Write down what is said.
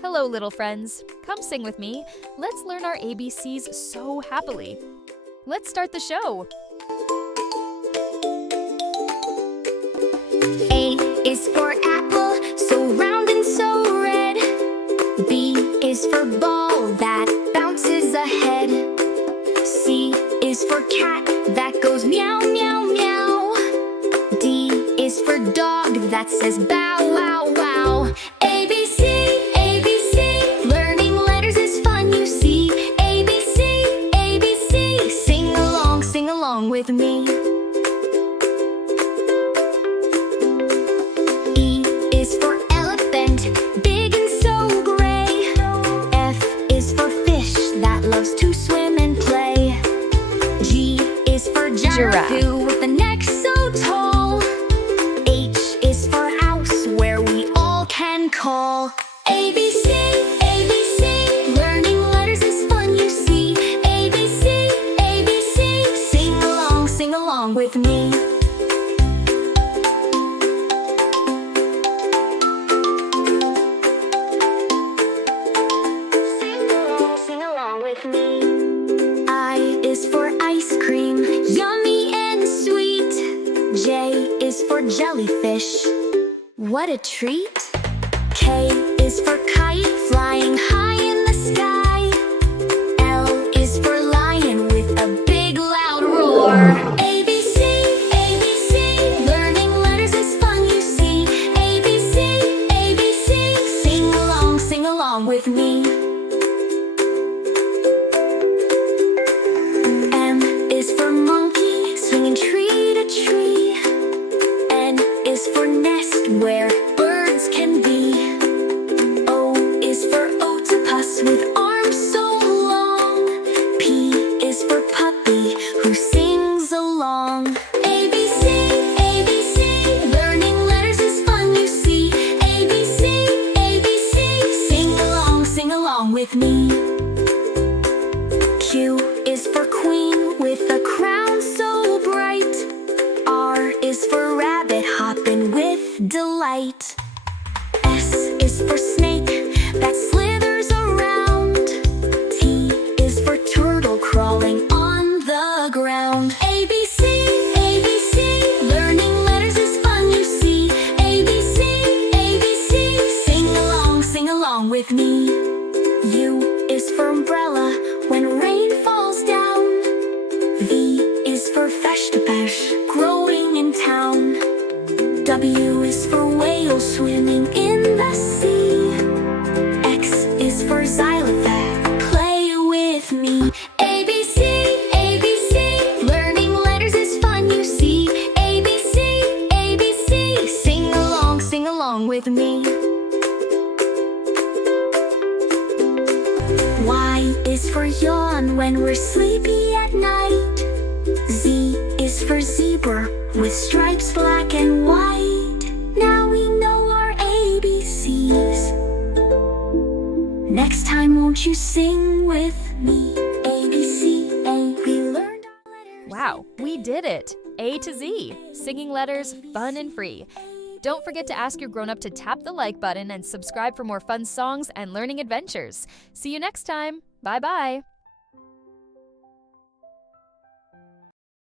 Hello, little friends. Come sing with me. Let's learn our ABCs so happily. Let's start the show. A is for apple, so round and so red. B is for ball that bounces ahead. C is for cat that goes meow, meow, meow. D is for dog that says bow, wow, wow. A, B, C, A, B, C. Learning letters is fun, you see. A, B, C, A, B, C. Sing along with me. E is for elephant, big and so gray. F is for fish that loves to swim and play. G is for giraffe with a neck so tall. H is for house where we all can call. A, B, C, A, B, C. Learning letters is fun, you see. A, B, C, A, B, C. Sing along with me. Sing along with me. I is for ice cream, yummy and sweet. J is for jellyfish, what a treat. K is for kite, flying high in the sky. L is for lion with a big loud roar. A, B, C, A, B, C. Learning letters is fun, you see. A, B, C, A, B, C. Sing along with me. M is for monkey, swinging tree to tree. N is for nest, where birds can be. O is for octopus with arms so long. P is for puppy who sings along. A, B, C, A, B, C. Learning letters is fun, you see. A, B, C, A, B, C. Sing along with me. Q is for queen with a crown so bright. R is for rabbit hopping with delight. S is for snake that slithers around. T is for turtle crawling on the ground. A, B, C, A, B, C. Learning letters is fun, you see. A, B, C, A, B, C. Sing along with me. U is for umbrella when rain falls down. V is for vegetable growing in town. W is for whale swimming in the sea. X is for xylophone, play with me. A, B, C, A, B, C. Learning letters is fun, you see. A, B, C, A, B, C. Sing along with me. Y is for yawn when we're sleepy at night. Z is for zebra with stripes black and white. Now we know our ABCs. Next time, won't you sing with me? A, B, C, A. We learned our letters. Wow, we did it! A to Z. Singing letters, fun and free. Don't forget to ask your grown-up to tap the like button and subscribe for more fun songs and learning adventures. See you next time. Bye-bye.